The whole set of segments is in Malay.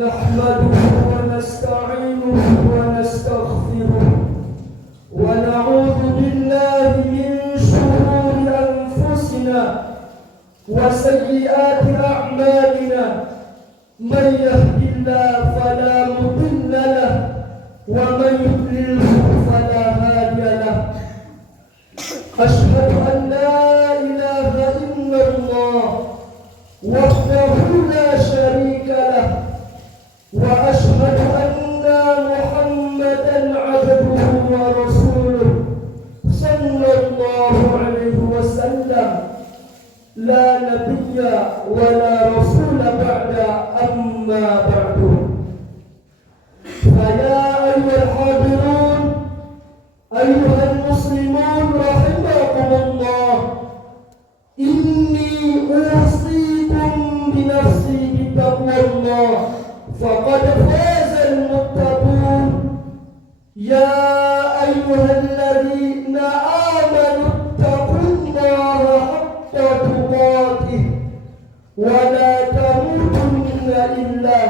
نحمده ونستعينه ونستغفره ونعوذ بالله من شرور أنفسنا وسيئات أعمالنا من يهد الله فلا مضل له ومن يضلل فلا هادي له أشهد أن لا إله إلا الله وحده لا شريك له وأشهد أن محمدا عبده ورسوله صلى الله عليه وسلم لا نبي ولا رسول بعد أما بعد فيا أيها الحاضرون أيها المسلمون رحمكم الله إني أوصيكم بنفسي بتقوى الله فقد فاز المتقون يا أيها الذين آمنوا اتقوا الله حق تقاته ولا تموتن إلا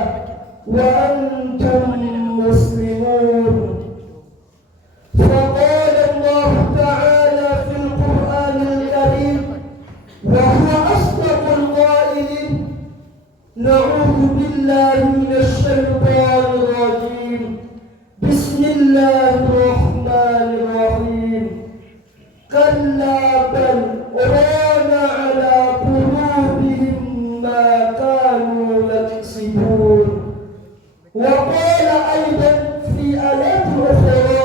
وأنتم مسلمون فقال الله تعالى في القرآن الكريم وهو أصدق القائلين نعوذ بالله من الشيطان الرجيم بسم الله الرحمن الرحيم كلا بل ران على قلوبهم ما كانوا يكسبون وقال أيضا في آيات أخرى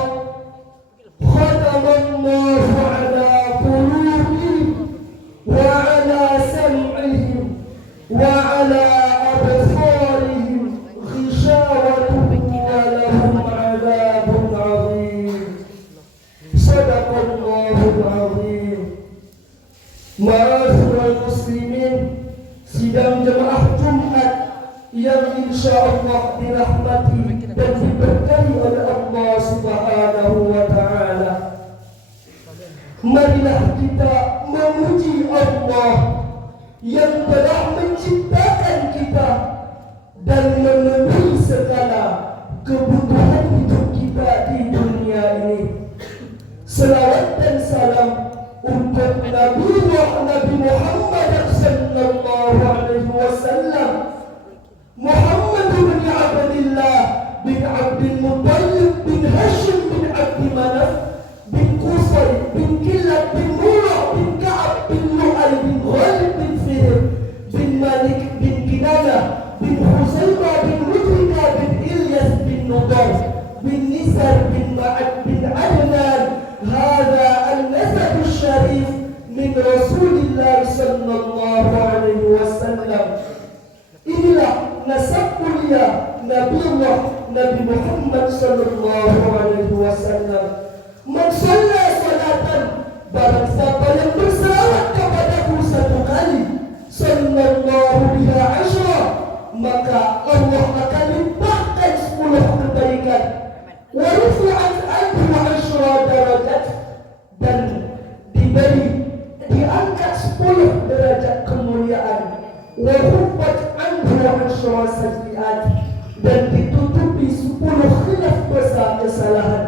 ختم الله على قلوبهم وعلى سمعهم وعلى أبصارهم غشاوة ولهم عذاب عظيم صدق الله العظيم. Ma'asyiral muslimin, sidang jemaah Jumat yang insyaallah dirahmati dan diberkahi oleh Allah Subhanahu wa taala. Marilah kita memuji Allah yang telah menciptakan kita dan memenuhi segala kebutuhan hidup kita di dunia ini. Selawat dan salam untuk Nabi Muhammad sallallahu alaihi wasallam, Muhammad bin Abdullah bin Abdul Muttalib bin Hashim bin Abdi Manaf bin Qusay bin Kilab bin Murrah bin Ka'ab bin Lu'ay bin Ghalib bin Fihr bin Malik bin Kinana bin Husaymah bin Mudrika bin Ilyas bin Nudar bin Nisar bin Ma'ad bin Adnan. Hadha al-nasab al-sharif min Rasulillah sallallahu alaihi wasallam. Inilah nasab mulia Nabi Muhammad sallallahu alaihi wasallam. Man shalla salatan, barang siapa yang bersalawat kepadaku satu kali, sallallahu biha asyra, maka Allah akan limpahkan 10 kebaikan. Wa rufi'at anhu asyra darajat, dan diangkat 10 derajat kemuliaan. Wa hubbat anhu asyra sayyi'at, dan ditutupi 10 khilaf dosa kesalahan.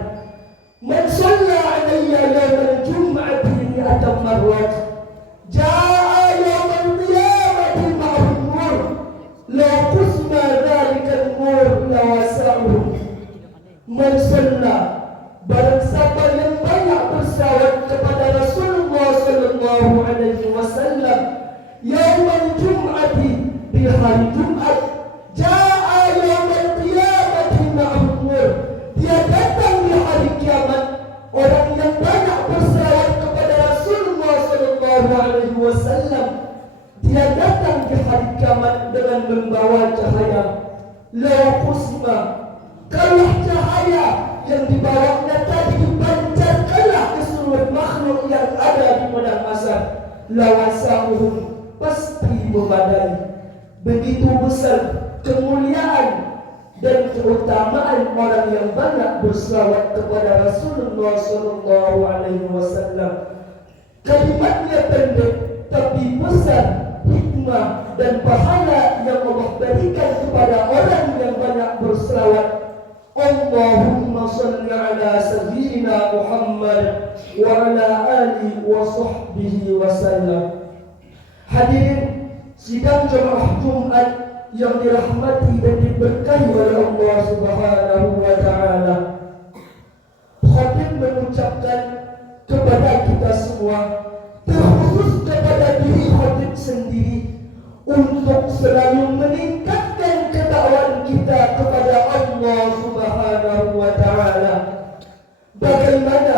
Man shalla alayya yawmal jum'ati mi'atan marrat, jaa'a yawmal qiyamati ma'ahu nur, la qusma dhalika an-nur la wasa'uhu. Man shalla, barang siapa yang banyak bersalawat kepada Rasulullah sallallahu alaihi wasallam, yawmal jum'ati, di hari Jumat, jaa'a yawmal qiyamati ma'ahu nur, dia datang di hari kiamat. Orang yang banyak bersalawat kepada Rasulullah sallallahu alaihi wasallam, dia datang di hari kiamat dengan membawa cahaya. La qusma, kalau cahaya yang dibawanya tadi dipancarkanlah ke seluruh makhluk yang ada di padang mahsyar, la wasa'uhum, pasti memadai. Begitu besar kemuliaan dan keutamaan orang yang banyak berselawat kepada Rasulullah sallallahu alaihi wasallam. Kalimatnya pendek tapi besar hikmah dan pahala yang Allah berikan kepada orang yang Allahumma salli ala sayyidina Muhammad wa ala alihi wa sahbihi wa sallam. Hadirin sidang jemaah Jumat yang dirahmati dan diberkahi oleh Allah Subhanahu wa taala. Khatib mengucapkan kepada kita semua, terkhusus kepada diri khatib sendiri, untuk selalu meningkatkan ketakwaan kita kepada Allah Subhanahu wa taala. Bagaimana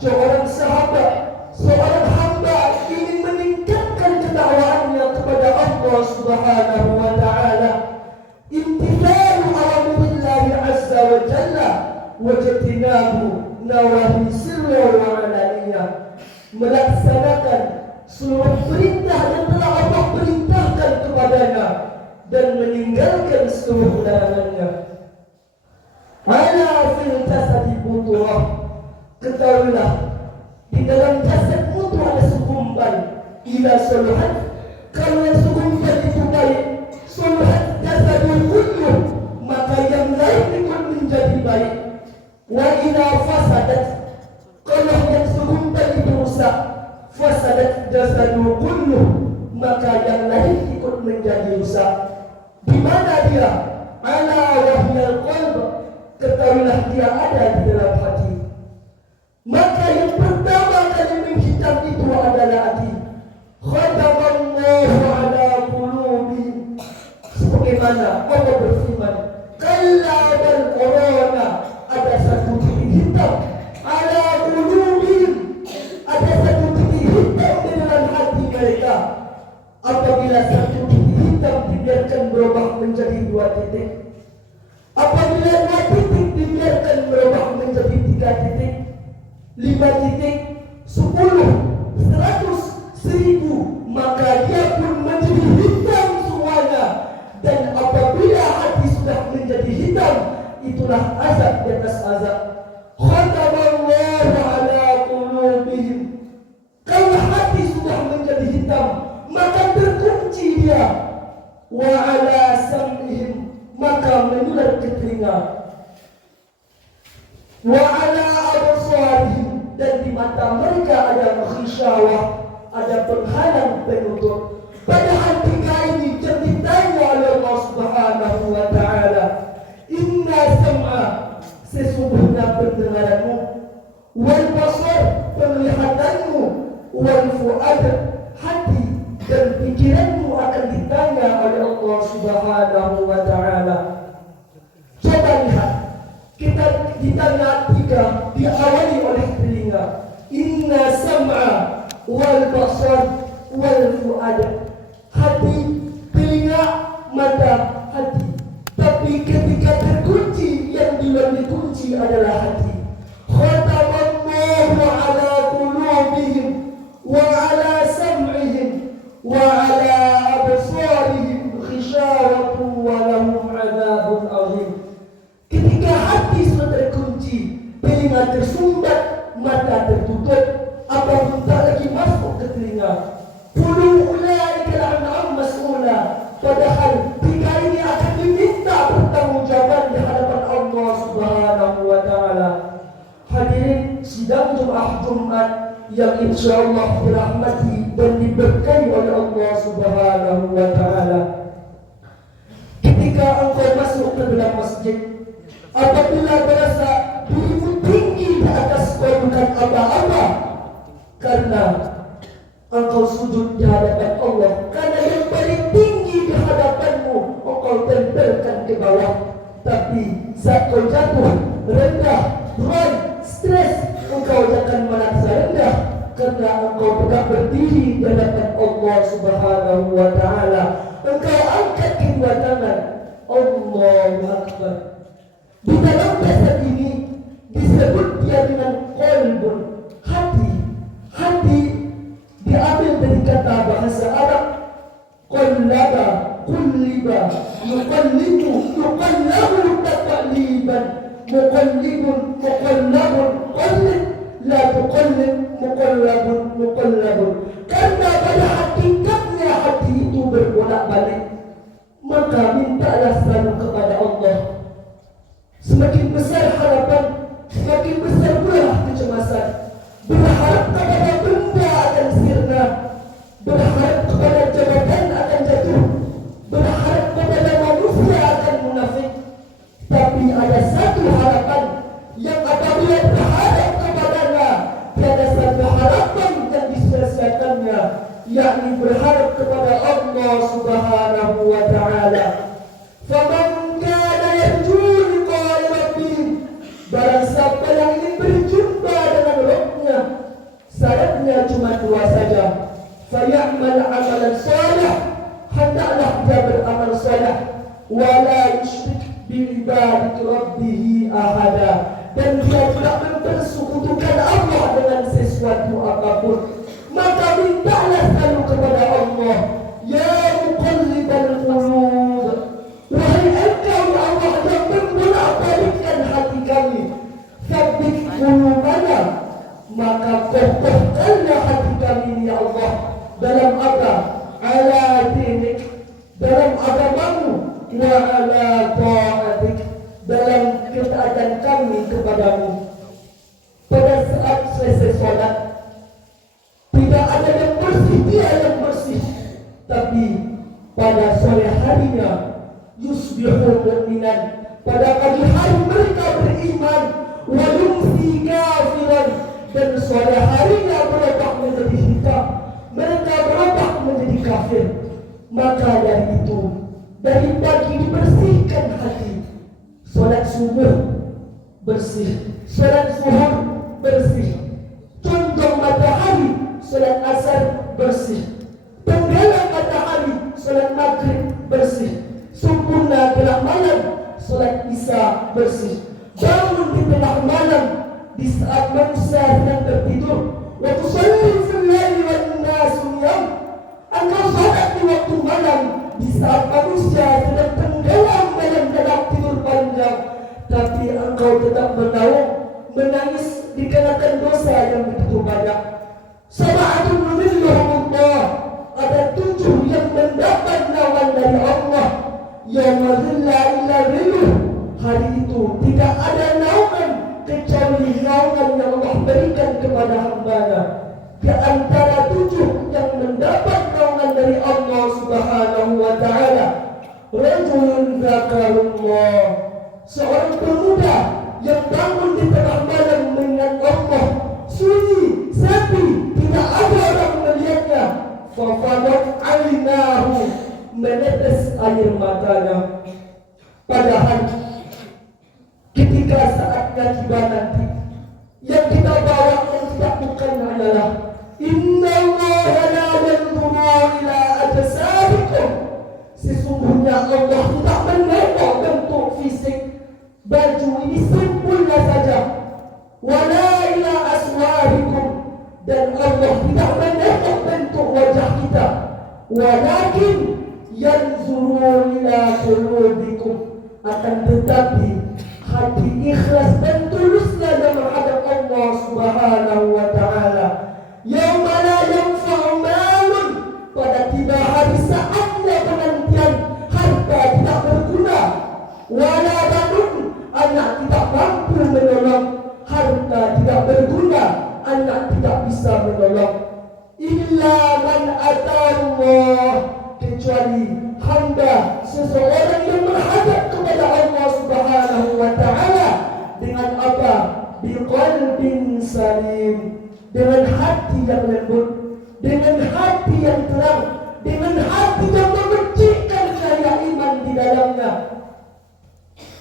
seorang sahabat, seorang hamba ingin meningkatkan ketakwaannya kepada Allah Subhanahu wa taala, imtithalu awamirillahi azza wa jalla wa jatinabu nawahi sirra wa alaniyah, melaksanakan seluruh perintah yang telah Allah perintahkan kepadanya dan meninggalkan seluruh larangannya. Ala fil jasadi buturah, ketahuilah di dalam jasad itu ada segumpal. Ila soluhat, kalau yang segumpal itu baik, soluhat jasadul kulluh, maka yang lain ikut menjadi baik. Wa ila fasadat, kalau yang segumpal itu rusak, fasadat jasadul kulluh, maka yang lain ikut menjadi rusak. Di mana dia? Ala wahyal qalb, ketahuilah dia ada di dalam hati. Maka yang pertama kali menghitam itu adalah hati. Khatamallahu ala qulubihim, sebagaimana Allah berfirman, kalla bal qurana, ada satu titik hitam ala qulubihim, ada satu titik hitam di dalam hati mereka. Apabila satu titik hitam dibiarkan berubah menjadi dua titik, apabila dua titik dibiarkan berubah menjadi tiga titik, 5 titik, 10, 100, 1000, maka dia pun menjadi hitam semuanya. Dan apabila hati sudah menjadi hitam, itulah azab di atas azab. Khatamallahu ala qulubihim, kalau hati sudah menjadi hitam, maka terkunci dia. Wa ala sam'ihim, maka menular ke telinga. Wa ala absarihim, dan di mata mereka ada khisyawah, ada penghalang penutup. Padahal tiga ini yang ditanya oleh Allah Subhanahu wa taala, inna sam'a, sesungguhnya pendengaranmu, wal basar, penglihatanmu, wal fuad, hati dan pikiranmu akan ditanya oleh Allah Subhanahu wa taala. Coba lihat, kita ditanya tiga, diawali oleh telinga. Inna sam'a wal basar wal fuad, hati, telinga, mata, hati. Tapi ketika terkunci, yang belum dikunci adalah hati. Khatamallahu ala qulubihim wa ala sam'ihim wa ala absarihim khishawatun wa lahum adzabun azim. Ketika hati sudah terkunci, telinga tersumbat, mata tertutup, apapun tak lagi masuk ke telinga. Qulu ulaika al-an'am mas'ula, padahal tiga ini akan diminta pertanggungjawaban di hadapan Allah Subhanahu wa taala. Hadirin sidang Jumat yang insyaallah dirahmati dan diberkahi oleh Allah Subhanahu wa taala. Ketika engkau masuk ke dalam masjid, apabila berasa dirimu tinggi di atas kau bukan apa-apa, karena engkau sujud di hadapan Allah, karena yang paling tinggi di hadapanmu engkau tempelkan ke bawah. Tapi saat kau jatuh, rendah, berat, stres, engkau jangan merasa rendah, karena engkau tegak berdiri di hadapan Allah Subhanahu wa taala. Engkau angkat kedua tangan, Allahu Akbar. Di dalam jasad ini disebut dia dengan qalbun, hati. Hati diambil dari kata bahasa Arab qallaba, qulliba, yuqallibu, yuqallabu taqliban, muqallibun, muqallabun, qallib, la tuqallib, muqallabun, muqallabun. Karena pada hakikatnya hati itu berbolak-balik, maka mintalah selalu kepada Allah. Semakin besar berharap kepada Allah Subhanahu wa Ta'ala. Faman kana yarju liqa'a rabbih, barang siapa yang ingin berjumpa dengan Rabbnya, syaratnya cuma dua saja. Faya'mal amalan salih, hendaklah dia beramal salih, wala yusyrik bi ibadati rabbih ahada, dan dia tidak mempersekutukan Allah dengan sesuatu apapun. Maka mintalah selalu kepada Allah, ya muqallibal qulub, wahai engkau ya Allah yang membolak-balikkan hati kami, tsabbit qulubana, maka kokohkanlah hati kami ya Allah. Dalam apa? Ala dinik, dalam agamamu, wa ala ta'atik, dalam ketaatan kami kepadamu. Pada saat selesai sholat, tidak ada yang bersih, dia yang bersih. Tapi pada sore harinya, yusbihu mu'minan, pada pagi hari mereka beriman, wa yumsi kafiran, dan sore harinya berubah menjadi hitam, mereka berubah menjadi kafir. Maka dari itu, dari pagi dibersihkan hati. Solat subuh bersih, solat zuhur bersih, condong matahari solat asar bersih, tenggelam matahari solat maghrib bersih, sempurna gelap malam solat isya bersih, bangun di tengah malam di saat manusia sedang tertidur, waktu tusalli fil laili wan nasu niyam, engkau salat di waktu malam di saat manusia sedang tenggelam dalam gelap tidur panjang, tapi engkau tetap menaung menangis dikarenakan dosa yang begitu banyak. Sab'atun yudhilluhumullah, ada 7 yang mendapat naungan dari Allah. Yauma dhilla illa dhilluh, hari itu tidak ada naungan kecuali naungan yang Allah berikan kepada hamba-Nya. Di antara 7 yang mendapat naungan dari Allah Subhanahu wa Ta'ala, rajulun zakarullah, seorang pemuda yang bangun di tengah malam mengingat Allah, sunyi, sepi, tidak ada orang melihatnya. Fafadat ainahu, menetes air matanya. Padahal ketika saatnya tiba nanti, yang kita bawa yang tidak bukan adalah inna allaha la yanzuru ila ajsadikum, sesungguhnya Allah tidak menengok bentuk fisik baju ini simpulnya saja, wala ila aswarikum, dan Allah tidak menengok bentuk wajah kita, walakin yanzuru ila qulubikum, akan tetapi hati ikhlas dan tulusnya menghadap Allah Subhanahu wa Ta'ala. Yauma la yanfa'u malun, pada tiba hari saatnya penantian, harta tidak berguna, wala banun, anak tidak mampu menolong, harta tidak berguna, anak tidak bisa menolong. Illa man atallah, kecuali hamba seseorang yang menghadap kepada Allah Subhanahu wa Ta'ala dengan apa? Biqalbin salim, dengan hati yang lembut, dengan hati yang terang, dengan hati yang memercikkan cahaya iman di dalamnya.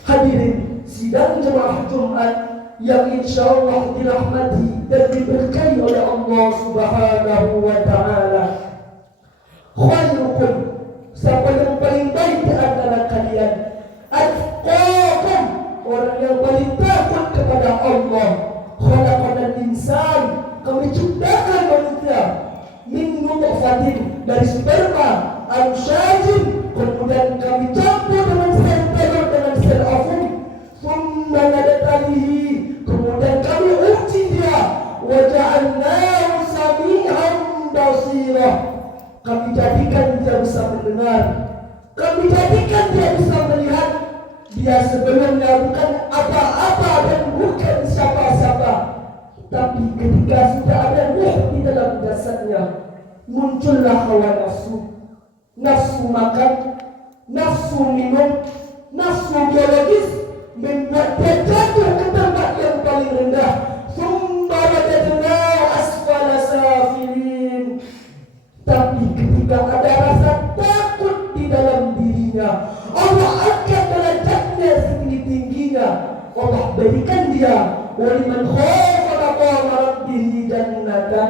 Hadirin sidang jemaah Jumat yang insyaallah dirahmati dan diberkahi oleh Allah Subhanahu wa Ta'ala. Khairukum, siapa yang paling baik di antara kalian? Atqakum, orang yang paling takut kepada Allah. Khalaqal insan, kami ciptakan manusia min nutfatin, dari sperma, amsyajin, kemudian kami campur dengan sel telur dengan sel ovum, thumma nabtalihi, kemudian kami uji dia, wa ja'alnahu sami'an basira, kami jadikan dia bisa mendengar, kami jadikan dia bisa melihat. Dia sebelumnya bukan apa-apa dan bukan siapa-siapa, tapi ketika sudah ada ruh di dalam jasadnya, muncullah hawa nafsu, nafsu makan, nafsu minum, nafsu biologis, membuat dia jatuh ke tempat yang paling rendah. Summa radadnahu asfala safilin, tapi ketika tidak ada rasa takut di dalam dirinya. Allah angkat derajatnya setinggi-tingginya. Allah berikan dia waliman khafa maqama rabbih jannatan.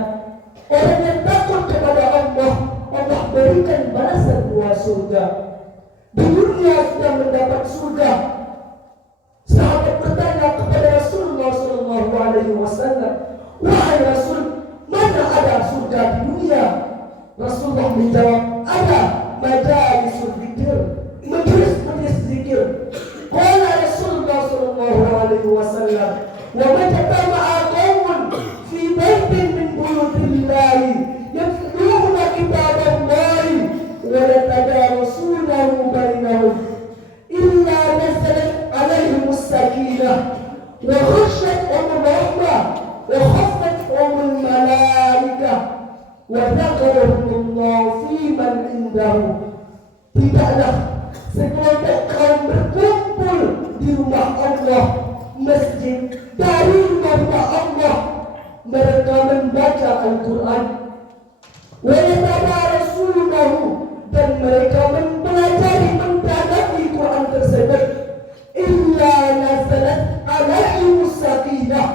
Orang yang takut kepada Allah, Allah berikan balasan buah surga. Di dunia sudah mendapat surga. Sahabat bertanya kepada Rasulullah sallallahu alaihi wasallam, "Wahai Rasul, mana ada surga di dunia?" Rasulullah menjawab, "Ada majalisul zikir, majelis zikir." Qala Rasulullah sallallahu alaihi wasallam, "Wa majtama'a qaumun fi baitin min buyutillahi yatluna kitaballahi wa yatadarasunahu bainahum illa nazalat alaihim as-sakinah wa khashiyatuhum ar-rahmah wa khaffatuhum al-malaikah wa dzakarahumullah fi man indahu." Tidaklah sekelompok kaum berkumpul di rumah Allah, masjid dari rumah Allah, mereka membaca Al-Quran, wa yatadarasunahu, dan mereka mempelajari, mendalami Quran tersebut, illa nazalat alaihimus sakinah,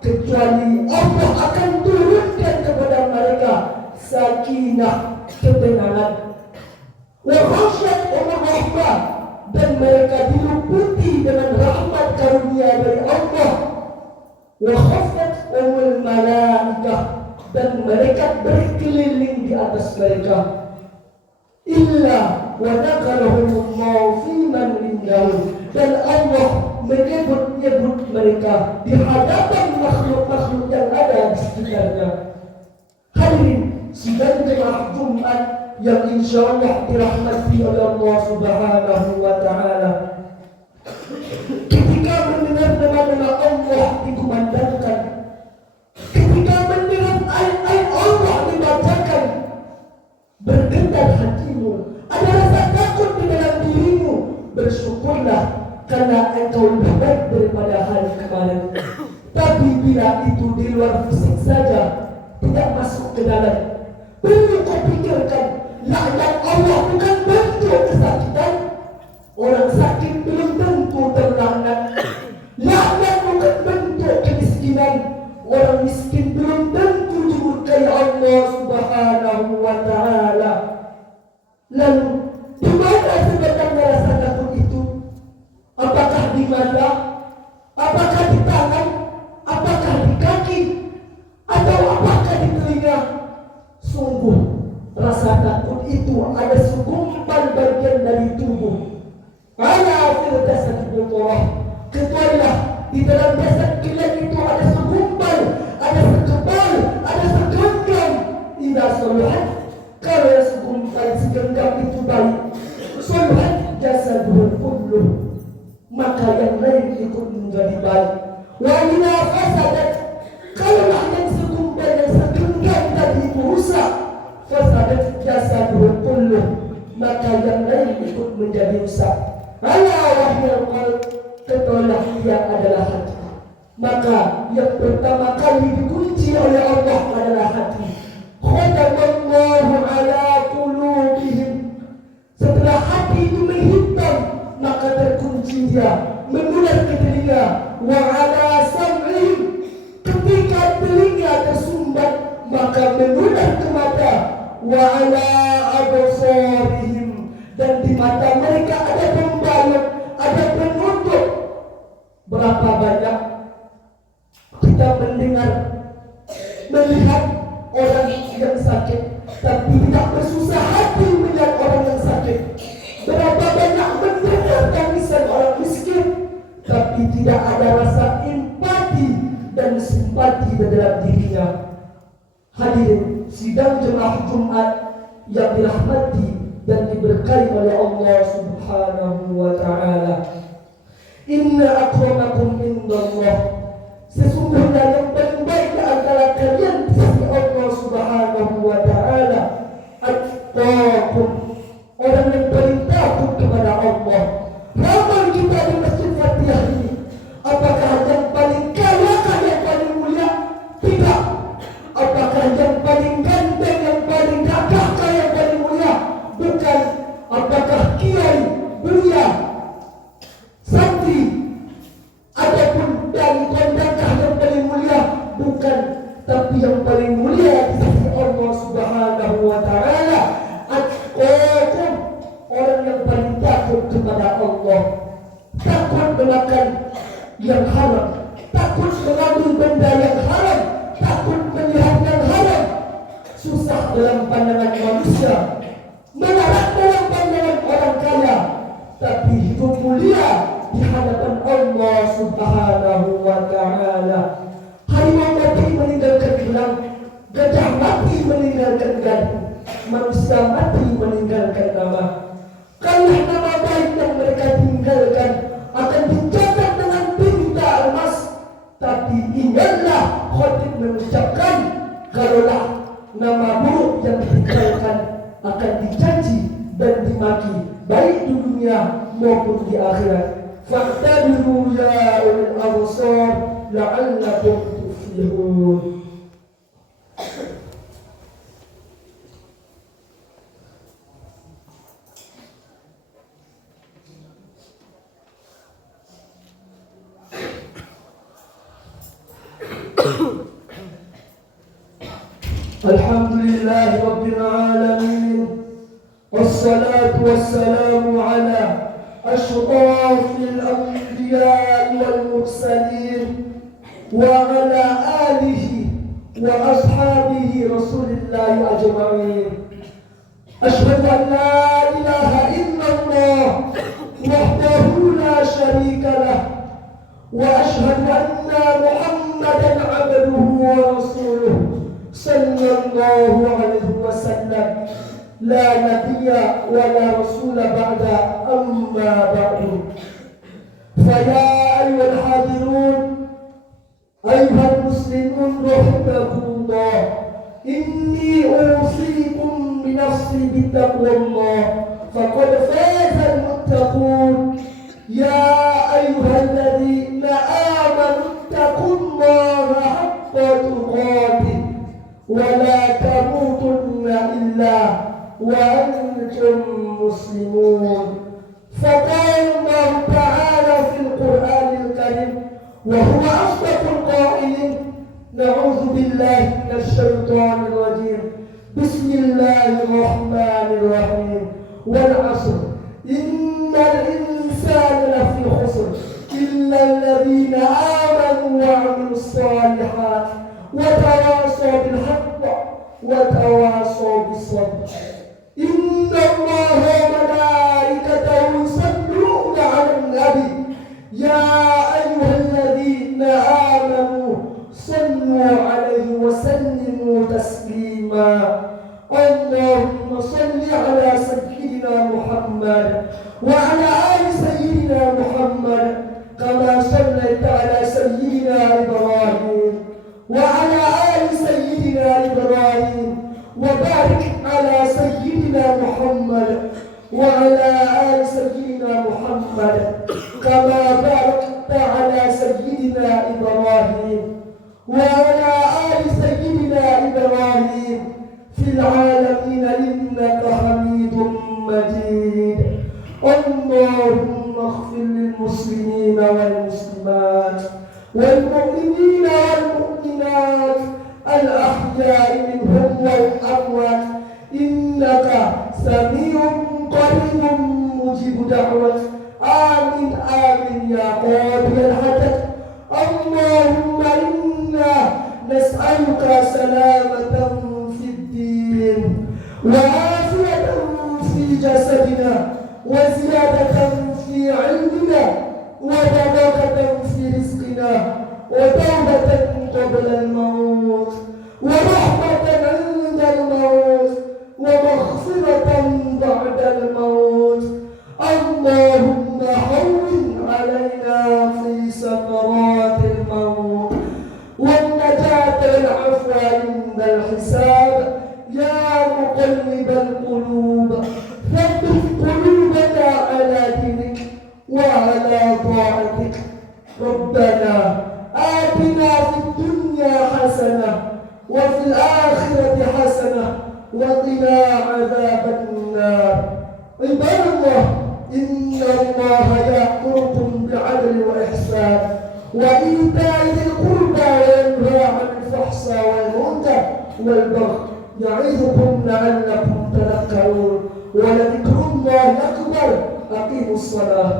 kecuali Allah akan turunkan kepada mereka sakinah, ketenangan, wa khasyatuhum rahmah, dan mereka diliputi dengan rahmat karunia dari Allah, wa khaffatuhum malaikah, dan mereka berkeliling di atas mereka, illa wa dzakarahumullahu fi man indahu, dan Allah menyebut mereka di hadapan makhluk-makhluk yang ada di sekitarnya. Hadirin sidang jemaah Jumat yang insyaallah dirahmati oleh Allah Subhanahu wa taala. Ketika mendengar nama-nama Allah dikumandangkan, ketika mendengar ayat-ayat Allah dibacakan, bergetar hatimu, ada rasa takut di dalam dirimu. Bersyukurlah karena engkau lebih baik daripada hari kemarin. Tapi bila itu di luar fisik saja, tidak masuk ke dalam, perlu kau pikirkan, laknat Allah bukan bentuk kesakitan. Orang sakit belum tentu terlaknat. Laknat bukan bentuk kemiskinan. Orang miskin belum tentu dimurkai Allah Subhanahu wa taala. Lalu di mana sebenarnya rasa takut itu? Apakah di mata? Apakah di tangan? Apakah di kaki? Atau apakah di telinga? Sungguh rasa takut itu ada segumpal bagian dari tubuh. Ala fil jasad mudghah. Ketahuilah di dalam jasad kita itu ada segumpal, ada sekebal, ada segenggam. Idza saluhat, kalau yang segumpal segenggam itu baik, saluhat jasadul kulluh, maka yang lain ikut menjadi baik. Wa idza fasadat, kalau yang segumpal yang segenggam tadi itu rusak, fasadat jasadul kulluh, maka yang lain ikut menjadi rusak. Ala wahyal qalb, ketahuilah dia adalah hati. Maka yang pertama kali dikunci oleh Allah adalah hati. Khatamallahu ala qulubihim. Setelah hati itu menghitam, maka terkunci dia, menular ke telinga. Wa ala sam'ihim, ketika telinga tersumbat, maka menular ke mata. Wa ala absarihim, dan di mata mereka ada pembalut, ada penutup. Berapa banyak kita mendengar, melihat orang yang sakit, tapi tidak bersusah hati melihat orang yang sakit. Berapa banyak mendengar tangisan orang miskin, tapi tidak ada rasa empati dan simpati di dalam dirinya. Hadirin sidang jemaah Jumat yang dirahmati dan diberkahi oleh Allah Subhanahu wa taala. Inna akramakum indallah, sesungguhnya yang paling baik di antara kalian di sisi Allah Subhanahu wa taala attaqun, orang yang paling takut kepada Allah. Ramai kita di Masjid Fatihah ini, apakah yang paling kaya yang paling mulia? Tidak. Apakah yang paling ganteng, yang paling gagah yang paling mulia? Allah, takut memakan yang haram, takut mengambil benda yang haram, takut melihat yang haram. Susah dalam pandangan manusia, melarat dalam pandangan orang kaya, tapi hidup mulia di hadapan Allah Subhanahu wa Ta'ala. Harimau mati meninggalkan gelang, gajah mati meninggalkan gaduh, manusia mati meninggalkan nama. Kalau nama baik yang mereka tinggalkan akan dicatat dengan tinta emas. Tapi ingatlah, khotib mengucapkan, kalaulah nama buruk yang ditinggalkan akan dicaci dan dimaki, baik di dunia maupun di akhirat. Fa'tabiru ya ulil absar la'allakum tuflihun. Alhamdulillahi Rabbil Alamin, wassalatu wassalamu ala ashrafil anbiya'i wal mursalin wa ala alihi wa ashabihi rasulillahi ajma'in. Ashhadu an la ilaha illallah wahdahu la sharika lah wa ashhadu anna Muhammadan abduhu wa rasuluh sallallahu alaihi wasallam, la nabiyya wa la rasula ba'da, amma ba'du. Faya ayyuhal hadirun, ayyuhal muslimun rahimakumullah, inni usikum bi nafsi bittaqwallah, faqad faza al-muttaqun. Ya ayyuhalladzina amanu ittaqullaha haqqa tuqatih ولا تموتن إلا وأنتم مسلمون. فقال الله تعالى في القرآن الكريم وهو أصدق القائلين: نعوذ بالله من الشيطان الرجيم، بسم الله الرحمن الرحيم، والعصر إن الإنسان لفي خسر إلا الذين آمنوا وعملوا الصالحات وتواصوا بالحق وتواصوا بالصبر. إن الله وملائكته يصلون على النبي يا أيها الذين آمنوا صلوا عليه وسلموا تسليما. اللهم صل على سيدنا محمد وعلى آل سيدنا محمد كما صليت على سيدنا إبراهيم وعلى آل سيدنا إبراهيم، وبارك على سيدنا محمد وعلى آل سيدنا محمد كما باركت على سيدنا إبراهيم وعلى آل سيدنا إبراهيم في العالمين إنك حميد مجيد. اللهم اغفر للمسلمين والمسلمات والمؤمنين والمؤمنات الأحياء منهم والأموات إنك سميع قريب مجيب دعوة. آمين آمين يا قاضي الحاجات. اللهم إنا نسألك سلامة في الدين وعافية في جسدنا وزيادة في علمنا وبركة في رزقنا وتوبة قبل الموت ورحمة عند الموت ومغفرة بعد الموت. اللهم هون علينا في سكرات الموت والنجاة والعفو عند الحساب. يا مقلب القلوب ثبت قلوبنا على دينك وعلى طاعتك. ربنا آتنا في الدنيا حسنة وفي الآخرة حسنة وقنا عذاب النار. عباد الله، إن الله يأمركم بالعدل والإحسان وإيتاء ذي القربى وينهى عن الفحشاء والمنكر والبغي يعظكم لعلكم تذكرون. ولذكر الله أكبر. أقيموا الصلاة.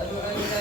أشهد أن لا